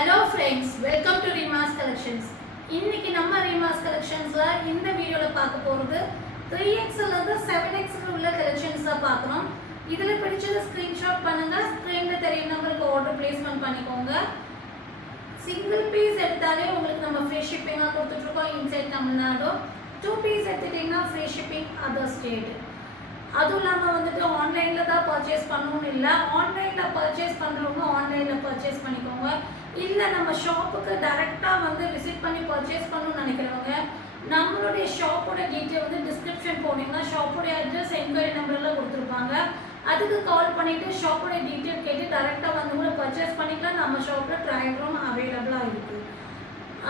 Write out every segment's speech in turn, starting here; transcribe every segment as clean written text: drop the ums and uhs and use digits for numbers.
Hello friends, welcome to Reema's Collections. இன்னைக்கு நம்ம Reema's Collectionsல இந்த வீடியோல பார்க்க போறது 3XL ல இருந்து 7XL உள்ள collections தான் பார்க்கறோம். இதுல பிடிச்சத ஸ்கிரீன்ஷாட் பண்ணுங்க. ஸ்கிரீன்ல தெரிய நம்பருக்கு ஆர்டர் பிளேஸ்மென்ட் பண்ணிக்கோங்க. சிங்கிள் பீஸ் எடுத்தாலே உங்களுக்கு நம்ம ஃப்ரீ ஷிப்பிங்கா கொடுத்துட்டு இருக்கோம் இன்சைட் தமிழ்நாடு. 2 பீஸ் எடுத்துட்டீங்கன்னா ஃப்ரீ ஷிப்பிங் அதர் ஸ்டேட். அதுவும் இல்லாமல் வந்துட்டு ஆன்லைனில் தான் பர்ச்சேஸ் பண்ணணும்னு இல்லை, ஆன்லைனில் பர்ச்சேஸ் பண்ணுறவங்க ஆன்லைனில் பர்ச்சேஸ் பண்ணிக்கோங்க. இல்லை நம்ம ஷாப்புக்கு டைரெக்டாக வந்து விசிட் பண்ணி பர்ச்சேஸ் பண்ணணும்னு நினைக்கிறவங்க நம்மளுடைய ஷாப்போட டீட்டெயில் வந்து டிஸ்கிரிப்ஷன் போனீங்கன்னா ஷாப்போடைய அட்ரஸ் என்கொயரி நம்பரெல்லாம் கொடுத்துருப்பாங்க. அதுக்கு கால் பண்ணிவிட்டு ஷாப்போட டீட்டெயில் கேட்டு டைரெக்டாக வந்து கூட பர்ச்சேஸ் பண்ணிக்கலாம். நம்ம ஷாப்பில் ட்ரையல் ரூம் அவைலபிளாக இருக்குது.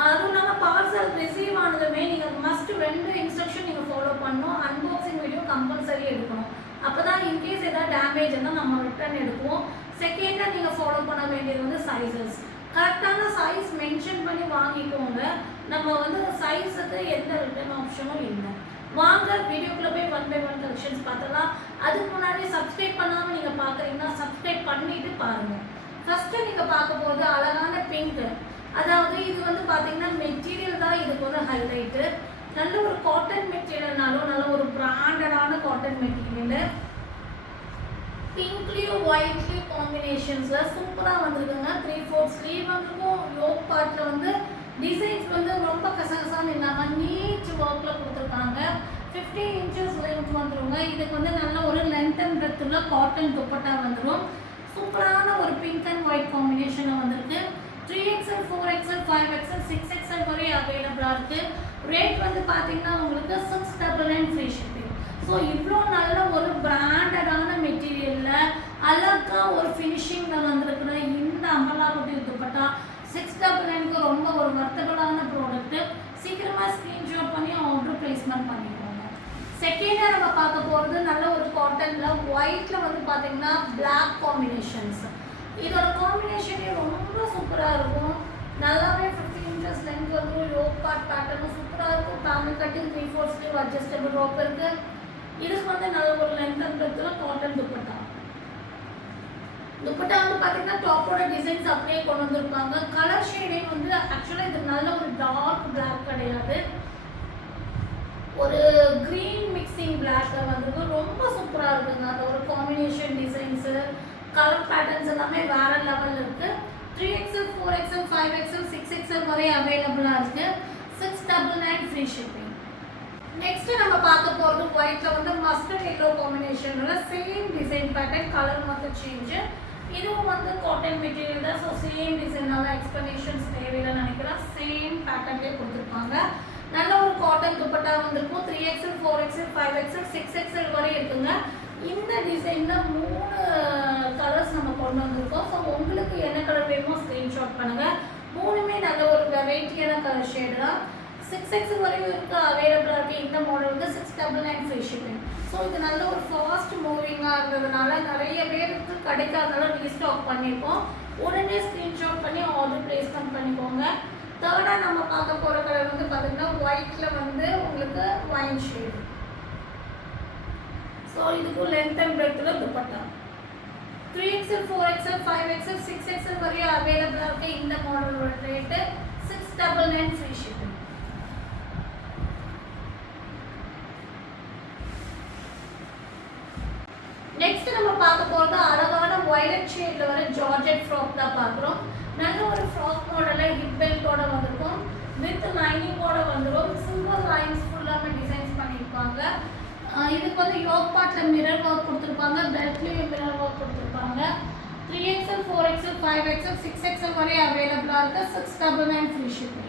அதுவும் இல்லாமல் பார்சல் ரிசீவ் ஆனதுமே நீங்கள் மஸ்ட் 2 இன்ஸ்ட்ரக்ஷன் நீங்கள் ஃபாலோ பண்ணணும். அன்பாக்சிங் வீடியோ கம்பல்சரி எடுக்கணும். அப்போ தான் இன்கேஸ் ஏதாவது டேமேஜ் இருந்தால் நம்ம ரிட்டர்ன் எடுக்குவோம். செகண்டாக நீங்கள் ஃபாலோ பண்ண வேண்டியது வந்து சைஸஸ். கரெக்டான சைஸ் மென்ஷன் பண்ணி வாங்கிக்கோங்க. நம்ம வந்து சைஸுக்கு எந்த ரிட்டர்ன் ஆப்ஷனும் இல்லை. வாங்க வீடியோக்குள்ளே போய் 1 by 1 கலெக்ஷன்ஸ் பார்த்தலாம். அதுக்கு முன்னாடி சப்ஸ்கிரைப் பண்ணாமல் நீங்கள் பார்க்குறீங்கன்னா சப்ஸ்கிரைப் பண்ணிவிட்டு பாருங்கள். ஃபஸ்ட்டு நீங்கள் பார்க்க போகிறது அழகான பிங்க். அதாவது இது வந்து பார்த்தீங்கன்னா மெட்டீரியல் தான் இதுக்கு ஒரு ஹைலைட்டு. நல்ல ஒரு காட்டன் மெட்டீரியல்னாலும் நல்ல ஒரு பிராண்டடான காட்டன் மெட்டீரியல். பிங்க்லேயும் ஒயிட்லேயும் காம்பினேஷன்ஸில் சூப்பராக வந்துருக்குங்க. 3/4 ஸ்லீவ் வந்துருக்கும். யோக் பார்ட்டில் வந்து டிசைன்ஸ் வந்து ரொம்ப கசகசான்னு இல்லாமல் நீட் ஒர்க்கில் கொடுத்துருக்காங்க. 15 inches லென்த் வந்துருங்க. இதுக்கு வந்து நல்ல ஒரு லென்த் அண்ட் பிரெத் உள்ள காட்டன் துப்பட்டா வந்துடும். சூப்பரான ஒரு பிங்க் அண்ட் ஒயிட் காம்பினேஷனில் வந்திருக்கு. 3XL, 4XL, 5XL, 6XL வரை அவைலபிளாக இருக்குது. ரேட் வந்து பார்த்தீங்கன்னா உங்களுக்கு 699 ஃப்ரீ ஷிப்பிங். ஸோ இவ்வளோ நல்ல ஒரு பிராண்டடான மெட்டீரியலில் அழகாக ஒரு ஃபினிஷிங்கில் வந்திருக்கிற இந்த அமலாக்குட்டி துப்பட்டா 699க்கு ரொம்ப ஒரு வர்த்தபலான ப்ராடக்ட்டு. சீக்கிரமாக ஸ்க்ரீன்ஷாட் பண்ணி ஆர்டர் பிளேஸ்மெண்ட் பண்ணிக்கோங்க. செகண்டாக நம்ம பார்க்க போகிறது நல்ல ஒரு காட்டனில் ஒயிட்டில் வந்து பார்த்தீங்கன்னா பிளாக் காம்பினேஷன்ஸ். இதோட காம்பினேஷனே ரொம்ப சூப்பராக இருக்கும். நல்லாவே 15 inches லென்த் வந்து யோக் பார்ட் பேட்டர்னும் சூப்பராக இருக்கும். Family cutting 3/4 sleeve adjustable rope இருக்குது. இதுக்கு வந்து நல்ல ஒரு லென்த் அண்ட் பிரெத்தில் காட்டன் துப்பட்டா. துப்பட்டா வந்து பார்த்தீங்கன்னா டாப்போட டிசைன்ஸ் அப்படியே கொண்டு வந்திருப்பாங்க. கலர் ஷேடே வந்து ஆக்சுவலாக இது நல்ல ஒரு டார்க் பிளாக் கிடையாது, ஒரு க்ரீன் மிக்சிங் பிளாக்கில் வந்துருக்கு. ரொம்ப சூப்பராக இருக்குங்க. அந்த ஒரு காம்பினேஷன் டிசைன்ஸு கலர் பேட்டர்ன்ஸ் எல்லாமே வேற லெவலில் இருக்குது. 3XL, 4XL, 5XL, 6XL வரை அவைலபிளாக இருக்குது. 699 ஃப்ரீ ஷிப்பிங். நெக்ஸ்ட் நம்ம பார்க்க போகிறது ஒயிட்டில் வந்து மஸ்டர்ட் எல்லோ காம்பினேஷனோட சேம் டிசைன் பேட்டர்ன், கலர் மட்டும் சேஞ்சு. இதுவும் வந்து காட்டன் மெட்டீரியல் தான். ஸோ சேம் டிசைனால எக்ஸ்பிளனேஷன்ஸ் தேவையில்லைன்னு நினைக்கிறேன். சேம் பேட்டர்ன்லேயே கொடுத்துருப்பாங்க. நல்ல ஒரு காட்டன் துப்பட்டா வந்துருக்கும். 3XL, 4XL, 5XL, 6XL வரை இருக்குங்க. இந்த டிசைனில் 3 கலர்ஸ் நம்ம கொண்டு வந்திருக்கோம். ஸோ உங்களுக்கு என்ன கலர் வேணுமோ ஸ்க்ரீன்ஷாட் பண்ணுங்கள். 3மே நல்ல ஒரு வெரைட்டியான கலர் ஷேடு தான். 6XL வரையும் இருக்குது, அவைலபிளாக இருக்குது. இந்த மாடல் வந்து 699 ஃப்ரீ ஷிப்பிங். ஸோ இது நல்ல ஒரு ஃபாஸ்ட் மூவிங்காக இருந்ததுனால நிறைய பேருக்கு கிடைக்காதனால ரீஸ்டாக் பண்ணியிருக்கோம். உடனே ஸ்க்ரீன்ஷாட் பண்ணி ஆர்டர் பிளேஸ்மெண்ட் பண்ணிக்கோங்க. தேர்டாக நம்ம பார்க்க போகிற கலர் வந்து பார்த்திங்கன்னா ஒயிட்டில் வந்து உங்களுக்கு ஒயின் ஷேடு. ஸோ இதுக்கு லென்த் அண்ட் பிரெத்தில் துப்பட்டா. 3XL, 4XL, 5XL, 6XL வரையும் அவைலபிளாக இருக்குது. இந்த மாடலோட ரேட்டு 699 ஃப்ரீ ஷிப்பிங். நெக்ஸ்ட் நம்ம பார்க்க போகிறது அழகான வயலட் ஷேடில் வர ஜார்ஜெட் ஃப்ராக் தான் பார்க்குறோம். நல்ல ஒரு ஃப்ராக் மாடலில் ஹிப் பெல்ட்டோட வந்திருக்கும். வித் லைனிங்கோட வந்துடும். சில்வர் லைன்ஸ் ஃபுல்லாக டிசைன்ஸ் பண்ணியிருப்பாங்க. இதுக்கு வந்து யோக் பார்ட்டில் மிரர் ஒர்க் கொடுத்துருப்பாங்க. பெல்ட்லேயும் மிரர் ஒர்க் கொடுத்துருப்பாங்க. 3XL, 4XL, 5XL, 6XL வரை அவைலபிளாக இருக்குது. 699 ஃப்ரீ ஷிப்பிங்.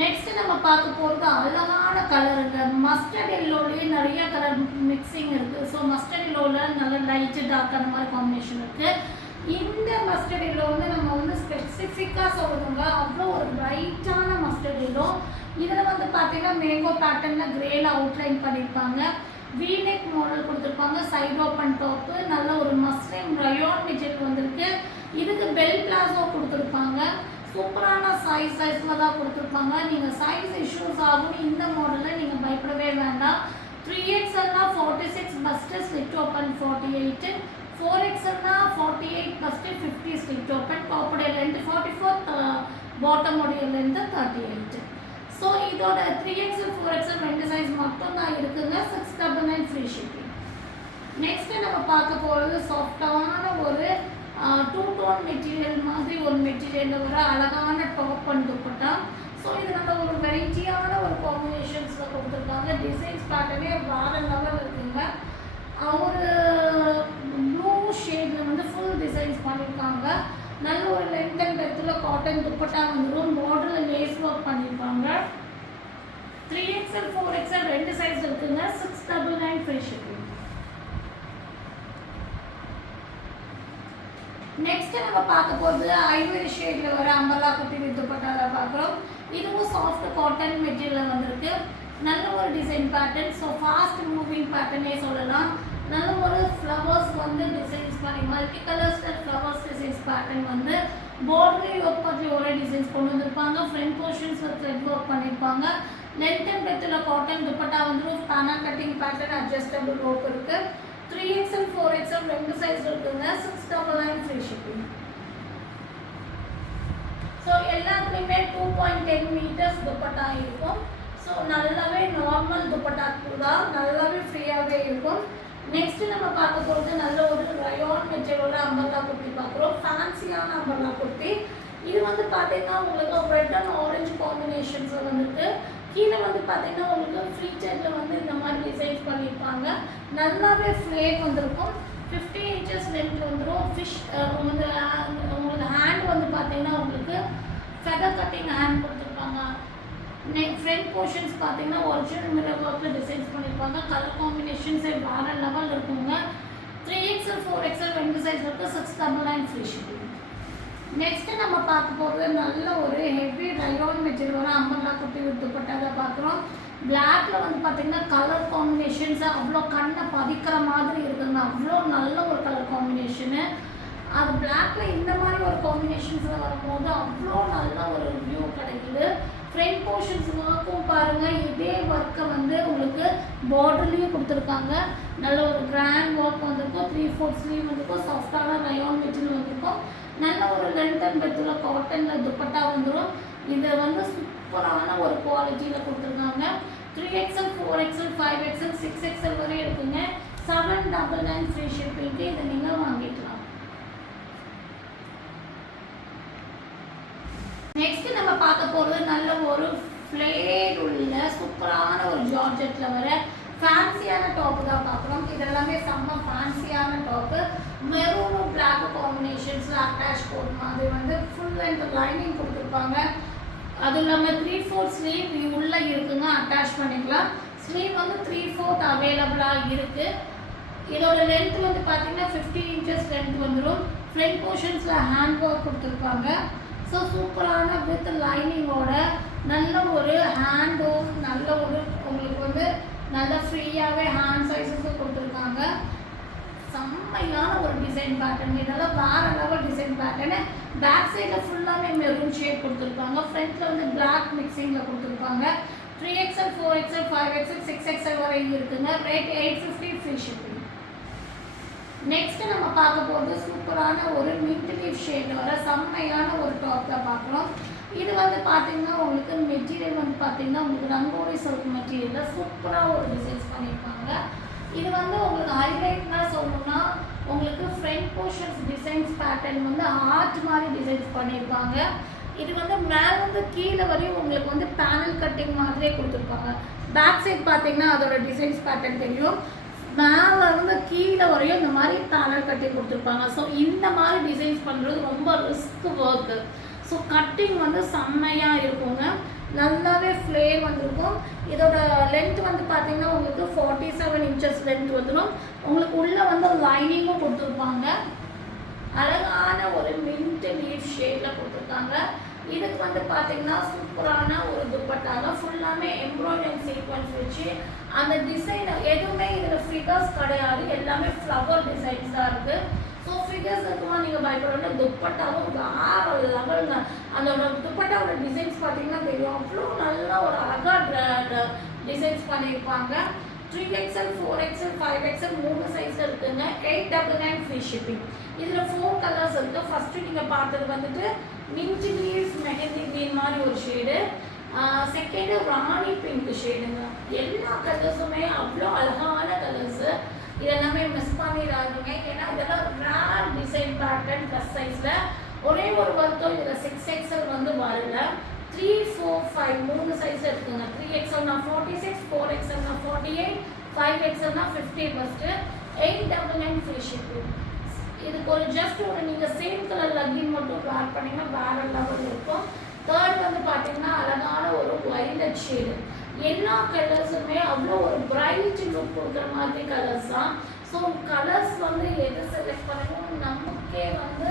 நெக்ஸ்ட் நம்ம பார்க்க போகிறது அழகான கலருங்க. மஸ்டர்ட் எல்லோலேயே நிறைய கலர் மிக்சிங் இருக்குது. ஸோ மஸ்டர்ட் எல்லோவில் நல்ல லைட்டு டார்க் அந்த மாதிரி காம்பினேஷன் இருக்குது. இந்த மஸ்டர்ட் எல்லோ வந்து நம்ம வந்து ஸ்பெசிஃபிக்காக சொல்லணுங்க. அவ்வளோ ஒரு பிரைட்டான மஸ்டர்ட் எல்லோ. இதில் வந்து பார்த்தீங்கன்னா மேங்கோ பேட்டர்னில் கிரேல அவுட்லைன் பண்ணியிருப்பாங்க. வீநெக் மாடல் கொடுத்துருப்பாங்க. Side open top. நல்ல ஒரு மஸ்லின் ரயோன் மெட்டீரியல் வந்திருக்கு. இதுக்கு பெல் பிளாசோ கொடுத்துருப்பாங்க. சூப்பரான சைஸில் தான் கொடுத்துருப்பாங்க. நீங்கள் சைஸ் இஷ்யூஸ் ஆகும் இந்த மாடலில் நீங்கள் பயப்படவே வேண்டாம். 3XLனா 46 பஸ்ட்டு ஸ்லிட் ஓப்பன் 48, 4XLனா 48 பஸ்ட்டு 50 ஸ்லிட் ஓப்பன். டாப்போடைய லென்த் பாட்டமோடைய லென்த் 38. ஸோ இதோட 3XL 4XL ரெண்டு சைஸ் மட்டும் தான் இருக்குங்க. 699 ஃப்ரீ ஷிப்பிங். நெக்ஸ்ட் நம்ம பார்க்க போகிறது சாஃப்டான ஒரு டூ டோன் மெட்டீரியல் மாதிரி ஒரு மெட்டீரியலில் வர அழகான டாப் அண்ட் துப்பட்டா. ஸோ இது நம்ம ஒரு வெரைட்டியான ஒரு காம்பினேஷன்ஸில் கொடுத்துருக்காங்க. டிசைன்ஸ் பேட்டர்னே வேற லெவல் இருக்குங்க. ஒரு ப்ளூ ஷேடில் வந்து ஃபுல் டிசைன்ஸ் பண்ணியிருக்காங்க. நல்ல ஒரு லென்த் அண்ட் பெர்த்தில் காட்டன் துப்பட்டா வந்துடும். பார்டரில் லேஸ் ஒர்க் பண்ணியிருப்பாங்க. 3XL 4XL ரெண்டு சைஸ் இருக்குங்க. 699 ஃப்ரீ ஷிப்பிங். நெக்ஸ்ட் நம்ம பார்க்க போகிறது ஐவரி ஷேடில் வர அம்பர்லா குட்டி வித் துப்பட்டாவை பார்க்குறோம். இதுவும் சாஃப்ட் காட்டன் மெட்டீரியலில் வந்திருக்கு. நல்ல ஒரு design pattern. So fast moving பேட்டர்னே சொல்லலாம். நல்ல ஒரு ஃப்ளவர்ஸ் வந்து டிசைன்ஸ் பண்ணி multi colours flowers designs pattern வந்து பார்டர்லேயே ஒர்க் பண்ணி ஒரே டிசைன்ஸ் கொண்டு வந்திருப்பாங்க. ஃப்ரண்ட் போர்ஷன்ஸில் த்ரெட் ஒர்க் பண்ணியிருப்பாங்க. லென்த் அண்ட் பெர்த்தில் காட்டன் துப்பட்டா வந்து பேனா கட்டிங் பேட்டர்ன் அட்ஜஸ்டபிள் ரோப் இருக்குது. 3XL 4XL ரெண்டு சைஸ் இருக்குங்க. 699 ஃப்ரீ ஷிப்பிங். ஸோ எல்லாத்துலேயுமே 2.10 மீட்டர்ஸ் துப்பட்டா இருக்கும். ஸோ நல்லாவே நார்மல் துப்பட்டா தான் நல்லாவே ஃப்ரீயாகவே இருக்கும். நெக்ஸ்ட் நம்ம பார்க்க போகிறது நல்ல ஒரு ரயான் மெட்டீரியலோட அம்பர்லா குர்த்தி பார்க்குறோம். ஃபேன்சியான அம்பர்லா குர்த்தி. இது வந்து பார்த்தீங்கன்னா உங்களுக்கு ரெட் அண்ட் ஆரஞ்சு காம்பினேஷன்ஸில் வந்துட்டு கீழே வந்து பார்த்தீங்கன்னா உங்களுக்கு ஃப்ளீட்டடில் வந்து இந்த மாதிரி டிசைன்ஸ் பண்ணியிருப்பாங்க. நல்லாவே ஃப்ளேக் வந்திருக்கும். 50 இன்ச்சஸ் லென்த் வந்துடும். ஃபிஷ் உங்களுக்கு ஹேண்ட் வந்து பார்த்தீங்கன்னா உங்களுக்கு ஃபெதர் கட்டிங் ஹேண்ட் கொடுத்துருப்பாங்க. ஃப்ரண்ட் போர்ஷன்ஸ் பார்த்தீங்கன்னா ஒரிஜினல் மிரர் ஒர்க்கில் டிசைன்ஸ் பண்ணியிருப்பாங்க. கலர் காம்பினேஷன்ஸே வேறு லெவல் இருக்குங்க. 3XL 4XL ரெண்டு சைஸ் இருக்குது. 699 ஃப்ரீ ஷிப்பிங். நெக்ஸ்ட்டு நம்ம பார்க்க போகிறது நல்ல ஒரு ஹெவி ரயான் மெட்டீரியல் அம்பர்லா குட்டி வித் துப்பட்டாவை பார்க்குறோம். பிளாக்ல வந்து பார்த்தீங்கன்னா கலர் காம்பினேஷன்ஸை அவ்வளோ கண்ணை பதிக்கிற மாதிரி இருக்குங்க. அவ்வளோ நல்ல ஒரு கலர் காம்பினேஷனு. அது பிளாக்ல இந்த மாதிரி ஒரு காம்பினேஷன்ஸில் வரும்போது அவ்வளோ நல்ல ஒரு வியூ கிடைக்குது. ஃப்ரண்ட் போர்ஷன்ஸ் ஒர்க்கும் பாருங்கள். இதே ஒர்க்கை வந்து உங்களுக்கு பார்டர்லேயும் கொடுத்துருக்காங்க. நல்ல ஒரு கிராண்ட் ஒர்க் வந்திருக்கும். 3/4 ஸ்லீவ் வந்திருக்கும். சாஃப்டான ரயான் மெட்டீரியல் வந்திருக்கும். நல்ல ஒரு லென்த் அண்ட் பெர்த்தில் காட்டனில் துப்பட்டா வந்துடும். இதை வந்து சூப்பரான ஒரு குவாலிட்டியில் கொடுத்துருக்காங்க. 3XL 4XL 5XL 6XL வரை இருக்குங்க. 799 ஃப்ரீ ஷிப்பிங்க்கு இதை நீங்கள் வாங்கிக்கலாம். நெக்ஸ்ட் நம்ம பார்க்க போகிறது நல்ல ஒரு ஃப்ளேர் உள்ள சூப்பரான ஒரு ஜார்ஜெட்டில் வர ஃபேன்சியான டாப்பு தான் பார்க்குறோம். இதெல்லாமே செம்ம ஃபேன்சியான டாப்பு. மெரூனும் பிளாக் காம்பினேஷன்ஸில் அட்டாச் கோட் மாதிரி வந்து ஃபுல் லென்த் லைனிங் கொடுத்துருப்பாங்க. அதுவும் இல்லாமல் 3/4 ஸ்லீவ் உள்ளே இருக்குங்க. அட்டாச் பண்ணிக்கலாம். ஸ்லீவ் வந்து 3/4 அவைலபிளாக இருக்குது. இதோட லென்த் வந்து பார்த்தீங்கன்னா 50 இன்ச்சஸ் லென்த் வந்துடும். ஃப்ரண்ட் போர்ஷன்ஸில் ஹேண்ட் ஒர்க் கொடுத்துருப்பாங்க. ஸோ சூப்பரான வித் லைனிங்கோட நல்ல ஒரு ஹேண்டும் நல்ல ஒரு உங்களுக்கு வந்து நல்ல ஃப்ரீயாகவே ஹேண்ட் சைஸஸும் கொடுத்துருக்காங்க. செம்மையான ஒரு டிசைன் பேட்டர்ன். இதெல்லாம் வேறு லெவல் டிசைன் பேட்டர்னு. பேக் சைடில் ஃபுல்லாகவே மெரூன் ஷேட் கொடுத்துருப்பாங்க. ஃப்ரண்ட்டில் வந்து பிளாக் மிக்சிங்கில் கொடுத்துருப்பாங்க. 3XL 4XL 5XL 6XL வரை இருக்குங்க. Rate 850 free shipping. நெக்ஸ்ட் நம்ம பார்க்க போகிறது சூப்பரான ஒரு மின்ட் லீஃப் ஷேட் வர செம்மையான ஒரு டாப் தான் பார்க்குறோம். இது வந்து பார்த்தீங்கன்னா உங்களுக்கு மெட்டீரியல் வந்து பார்த்தீங்கன்னா உங்களுக்கு ரங்கோலி சில்க் மெட்டீரியலில் சூப்பராக ஒரு டிசைன்ஸ் பண்ணியிருப்பாங்க. இது வந்து உங்களுக்கு ஹைலைட்னா சொல்லணும்னா உங்களுக்கு ஃப்ரண்ட் போர்ஷன்ஸ் டிசைன்ஸ் பேட்டர்ன் வந்து ஆர்ட் மாதிரி டிசைன்ஸ் பண்ணியிருப்பாங்க. இது வந்து மேலே வந்து கீழே வரையும் உங்களுக்கு வந்து பேனல் கட்டிங் மாதிரியே கொடுத்துருப்பாங்க. பேக் சைட் பார்த்தீங்கன்னா அதோட டிசைன்ஸ் பேட்டர்ன் தெரியும். மேலே இருந்து கீழே வரையும் இந்த மாதிரி பேனல் கட்டி கொடுத்துருப்பாங்க. ஸோ இந்த மாதிரி டிசைன்ஸ் பண்ணுறது ரொம்ப ரிஸ்க் ஒர்க்கு. ஸோ கட்டிங் வந்து செம்மையாக இருக்குங்க. நல்லாவே ஃப்ளேர் வந்துருக்கும். இதோட லென்த் வந்து பார்த்தீங்கன்னா உங்களுக்கு 47 இன்ச்சஸ் லென்த் வந்துடும். உங்களுக்கு உள்ளே வந்து லைனிங்கும் கொடுத்துருப்பாங்க. அழகான ஒரு மின்ட் லீஃப் ஷேடில் கொடுத்துருக்காங்க. இதுக்கு வந்து பார்த்தீங்கன்னா சூப்பரான ஒரு துப்பட்டாக ஃபுல்லாமே எம்ப்ராய்டரி சீக்வன்ஸ் வச்சு அந்த டிசைன் எதுவுமே இதில் ஃபிகர்ஸ் கிடையாது. எல்லாமே ஃப்ளவர் டிசைன்ஸ் தான் இருக்குது. ஸோ ஃபிகர்ஸ் இருக்குமா நீங்கள் பயப்பட துப்பட்டாவும் வேறு லெவலுங்க. அதோட துப்பட்டாவோட டிசைன்ஸ் பார்த்தீங்கன்னா தெரியும். அவ்வளோ நல்லா ஒரு அழகாக டிசைன்ஸ் பண்ணியிருப்பாங்க. 3XL 4XL 5XL 3 சைஸ்ல இருக்குங்க. 899 ஃப்ரீ ஷிப்பிங். இதுல 4 கலர்ஸ் இருக்கு. ஃபர்ஸ்ட் நீங்க பார்த்தது வந்துட்டு மின்ட் லீவ்ஸ் மெஹந்தி கிரீன் மாதிரி ஒரு ஷேடு, செகண்ட் ராணி பிங்க் ஷேடுங்க. எல்லா கலர்ஸுமே அவ்வளோ அழகான கலர்ஸ். இதெல்லாமே மிஸ் பண்ணிடாதீங்க. ஏன்னா இதெல்லாம் ரேர் டிசைன் பேட்டர்ன் ப்ளஸ் சைஸ்ல. ஒரே ஒரு வருத்தம் இதில் 6XL வந்து வரல. 3, 4, 5 3 சைஸ் இருக்குங்க. 3XL னா 46, 4XL னா 48, 5XL னா 50 ஃபர்ஸ்ட். 899 free shipping. இதுக்கு ஒரு ஜஸ்ட் ஒரு நீங்கள் சேம் கலர் லக்கின் மட்டும் வேர் பண்ணிங்கன்னா வேற லெவல் இருக்கும். தேர்ட் வந்து பார்த்தீங்கன்னா அழகான ஒரு வைலட் ஷேடு. எல்லா கலர்ஸுமே அவ்வளோ ஒரு பிரைட் லுக் கொடுக்குற மாதிரி கலர்ஸ் தான். ஸோ கலர்ஸ் வந்து எது செலக்ட் பண்ணணும் நமக்கே வந்து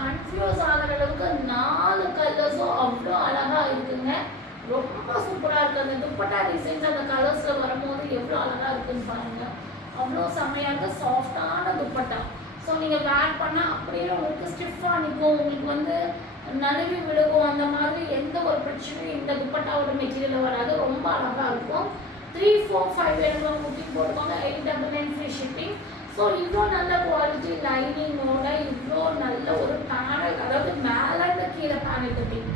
கன்ஃபியூஸ் ஆகிற அளவுக்கு 4 கலர்ஸும் அவ்வளோ அழகாக இருக்குங்க. ரொம்ப சூப்பராக இருக்குது. அந்த துப்பட்டா டிசைன்ஸ் அந்த கலர்ஸில் வரும்போது எவ்வளோ அழகாக இருக்குன்னு பாருங்கள். அவ்வளோ செம்மையாக சாஃப்டான துப்பட்டா. ஸோ நீங்கள் வேர் பண்ணால் அப்படியே உங்களுக்கு ஸ்டிஃபாக நிற்கும். உங்களுக்கு வந்து நழுவி விழுகும். அந்த மாதிரி எந்த ஒரு பிரச்சனையும் இந்த துப்பட்டாவோட மெட்டீரியலில் வராது. ரொம்ப அழகாக இருக்கும். 3, 4, 5 வேணும் புக்கிங் போட்டுக்கோங்க. 899 ஃப்ரீ ஷிப்பிங். ஸோ இவ்வளோ நல்ல குவாலிட்டி லைனிங்கோட இவ்வளோ நல்ல ஒரு பேனல், அதாவது மேலேருந்து கீழே பேனல் கட்டிங்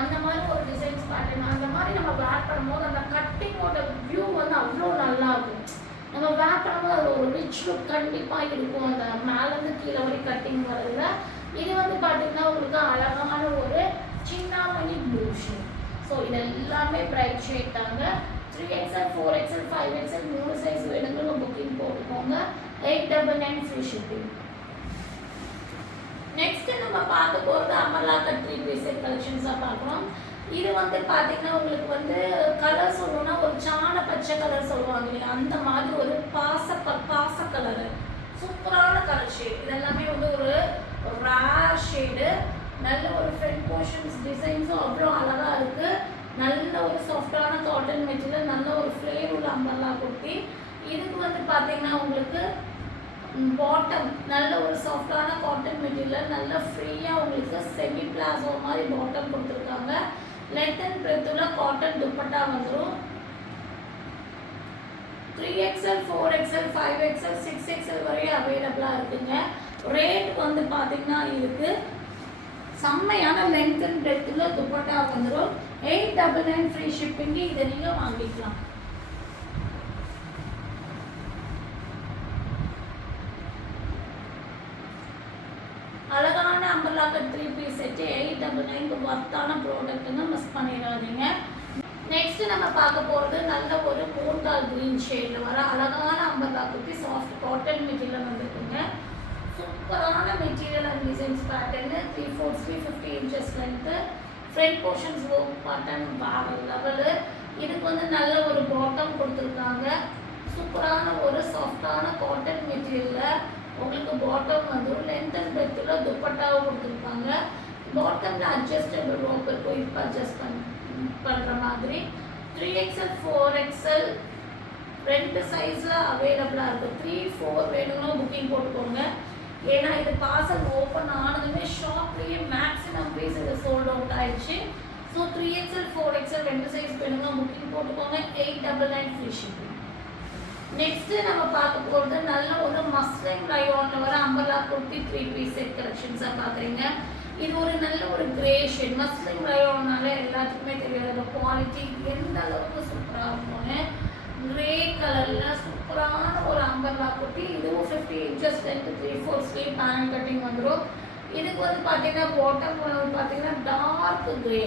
அந்த மாதிரி ஒரு டிசைன்ஸ் பேட்டர்ன். அந்த மாதிரி நம்ம வேர் பண்ணும்போது அந்த கட்டிங்கோட வியூ வந்து அவ்வளோ நல்லா இருக்கும். நம்ம வேர் பண்ணும்போது அது ஒரு ரிச் லுக் கண்டிப்பாக இருக்கும். அந்த மேலேருந்து கீழே வரை கட்டிங் வரதுல இது வந்து பார்த்தீங்கன்னா உங்களுக்கு அழகான ஒரு சின்னாமணி ப்ளூ ஷேட். ஸோ இது எல்லாமே பிரைட் ஷேட் தாங்க. 3XL 4XL 5XL 3 சைஸ் வேணுங்க புக்கிங் போட்டுக்கோங்க. 899 ஃப்ரீ ஷிப்பிங். நெக்ஸ்ட் நம்ம பார்க்க போகிறது அமலா கட் 3 பீஸ் செட் கலெக்ஷன்ஸாக பார்க்குறோம். இது வந்து பார்த்தீங்கன்னா உங்களுக்கு வந்து கலர் சொல்லணும்னா ஒரு சாண பச்சை கலர் சொல்லுவாங்க இல்லையா, அந்த மாதிரி ஒரு பாச கலரு சூப்பரான கலர் ஷேட். இதெல்லாமே வந்து ஒரு ரேர் ஷேடு. நல்ல ஒரு ஃப்ரண்ட் போர்ஷன்ஸ் டிசைன்ஸும் அவ்வளோ அழகாக இருக்குது. நல்ல ஒரு சாஃப்டான காட்டன் மெட்டீரியல், நல்ல ஒரு ஃப்ளேர் உள்ள அம்பர்லா குர்த்தி. இதுக்கு வந்து பார்த்தீங்கன்னா உங்களுக்கு பாட்டம் நல்ல ஒரு சாஃப்டான காட்டன் மெட்டீரியல், நல்ல ஃப்ரீயாக உங்களுக்கு செமி பிளாசோ மாதிரி பாட்டம் கொடுத்துருக்காங்க. லென்த் அண்ட் பிரெத்துள்ள காட்டன் துப்பட்டா வந்துடும். 3XL 4XL 5XL 6XL வரையும் அவைலபிளாக இருக்குங்க. ரேட் வந்து பார்த்தீங்கன்னா இருக்குது செம்மையான லென்த் அண்ட் பிரெத்துள்ள துப்பட்டா வந்துடும். 899 ஃப்ரீ ஷிப்பிங்கு. இதை நீங்கள் வாங்கிக்கலாம். அழகான அம்பர்லா கட் 3 பீஸ் செட்டு 899க்கு வர்த்தான ப்ராடக்ட்டுங்க, மிஸ் பண்ணிடாதீங்க. நெக்ஸ்ட் நம்ம பார்க்க போகிறது நல்ல ஒரு போர்டால் கிரீன் ஷேடில் வர அழகான umbrella kurti. Soft cotton material வந்துருக்குங்க. சூப்பரான material and designs pattern. 3/4 350 inches length. Front portions work pattern வேறு லெவலு. இதுக்கு வந்து நல்ல ஒரு பாட்டம் கொடுத்துருக்காங்க. சூப்பரான ஒரு சாஃப்டான காட்டன் மெட்டீரியலில் உங்களுக்கு பாட்டம் வந்து லென்த் அண்ட் பிரெத்தில் துப்பட்டாவும் கொடுத்துருப்பாங்க. பாட்டமில் அட்ஜஸ்டபிள் ரோப் இருக்கும், இப்போ அட்ஜஸ்ட் பண்ணுற மாதிரி. 3XL 4XL 2 சைஸில் அவைலபிளாக இருக்குது. 3, 4 வேணுங்களோ புக்கிங் போட்டுக்கோங்க. ஏன்னா இது பார்சல் ஓப்பன் ஆனதுமே ஷாப்லேயே மேக்ஸிமம் பீஸ் இது சோல்ட் அவுட் ஆயிடுச்சு. ஸோ 3XL 4XL 2 சைஸ் வேணுங்களோ புக்கிங் போட்டுக்கோங்க. 899 ஃப்ரீ ஷிப்பிங். நெக்ஸ்ட் நம்ம பார்க்க போகிறது நல்ல ஒரு மஸ்லின் ரயோனில் வர அம்பர்லா குர்த்தி 3 பீஸ் செட் கலெக்ஷன்ஸாக பார்க்குறீங்க. இது ஒரு நல்ல ஒரு கிரே ஷேட். மஸ்லின் ரயோனால எல்லாத்துக்குமே தெரியாது அதோட குவாலிட்டி எந்த அளவுக்கு சூப்பராக இருக்கும்னு. கிரே கலரில் சூப்பரான ஒரு அம்பர்லா குர்த்தி. இதுவும் 50 inches length 3/4 sleeve panel cutting வந்துடும். இதுக்கு வந்து பார்த்தீங்கன்னா பாட்டம் வந்து பார்த்தீங்கன்னா டார்க் கிரே,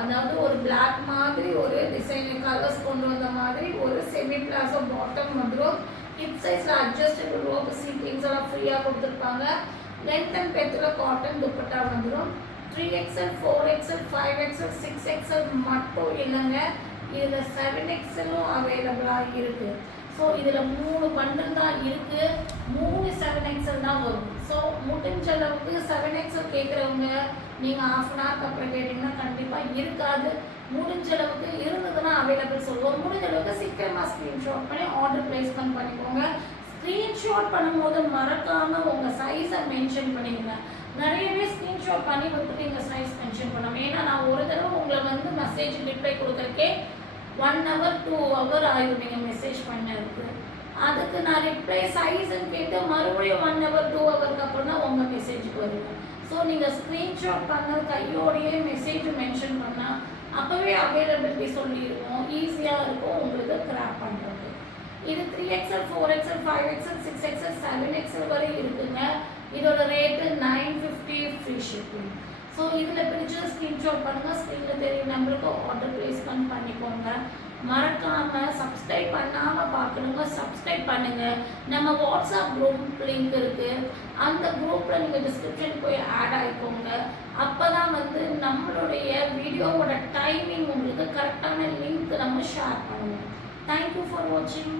அதாவது ஒரு பிளாக் மாதிரி ஒரு டிசைன் கலர்ஸ் கொண்டு வந்த மாதிரி ஒரு செமி பிளாசோ பாட்டம் வந்துடும். ஹிப் சைஸில் அட்ஜஸ்டபிள் ரோப் சீட்டிங்ஸ் எல்லாம் ஃப்ரீயாக கொடுத்துருப்பாங்க. லென்த் அண்ட் பெத்தில் காட்டன் துப்பட்டா வந்துடும். 3XL 4XL 5XL 6XL மட்டும் இல்லைங்க, இதில் 7XLும் அவைலபிளாக இருக்குது. ஸோ இதில் 3 பண்டில் தான் இருக்குது. 3 7XL தான் வரும். ஸோ முடிஞ்ச அளவுக்கு 7XL கேட்குறவங்க நீங்கள் ½ அன் ஹவருக்கு அப்புறம் கேட்டிங்கன்னா கண்டிப்பாக இருக்காது. முடிஞ்ச அளவுக்கு இருந்ததுன்னா அவைலபிள் சொல்லுவோம். முடிஞ்ச அளவுக்கு சீக்கிரமாக ஸ்க்ரீன்ஷாட் பண்ணி ஆர்டர் ப்ளேஸ்மெண்ட் பண்ணிக்கோங்க. ஸ்க்ரீன்ஷாட் பண்ணும்போது மறக்காமல் உங்கள் சைஸை மென்ஷன் பண்ணிடுங்க. நிறையவே ஸ்க்ரீன்ஷாட் பண்ணி விட்டுட்டு எங்கள் சைஸ் மென்ஷன் பண்ணோம். ஏன்னா நான் ஒரு தடவை உங்களை வந்து மெசேஜ் ரிப்ளை கொடுக்குறக்கே 1 hour 2 hour ஆகிடும் நீங்கள் மெசேஜ் பண்ணதுக்கு. அதுக்கு நான் ரிப்ளை சைஸ்ன்னு கேட்டு மறுபடியும் 1 hour 2 ஹவருக்கு அப்புறம் தான் உங்கள் மெசேஜுக்கு வருவேன். ஸோ நீங்கள் ஸ்க்ரீன்ஷாட் பண்ணது கையோடையே மெசேஜ் மென்ஷன் பண்ணால் அப்போவே அவைலபிலிட்டி சொல்லிடுவோம். ஈஸியாக இருக்கும் உங்களுக்கு கிராப் பண்ணுறது. இது 3XL 4XL 5XL 6XL 7XL வரை இருக்குங்க. இதோட ரேட்டு 950 ஃப்ரீ ஷிப்பிங். ஸோ இதில் பிடிச்ச ஸ்க்ரீன்ஷாட் பண்ணுங்கள். ஸ்க்ரீனில் தெரியும் நம்பருக்கு ஆர்டர் ப்ளேஸ்மெண்ட் பண்ணிக்கோங்க. மறக்காமல் சப்ஸ்கிரைப் பண்ணாமல் பார்க்கணுங்க. சப்ஸ்கிரைப் பண்ணுங்கள். நம்ம வாட்ஸ்அப் குரூப் லிங்க் இருக்குது. அந்த குரூப்பில் நீங்கள் டிஸ்கிரிப்ஷன் போய் ஆட் ஆகிக்கோங்க. அப்போ தான் நம்மளுடைய வீடியோவோட டைமிங் உங்களுக்கு கரெக்டான லிங்க் நம்ம ஷேர் பண்ணுவோம். தேங்க்யூ ஃபார் வாட்சிங்.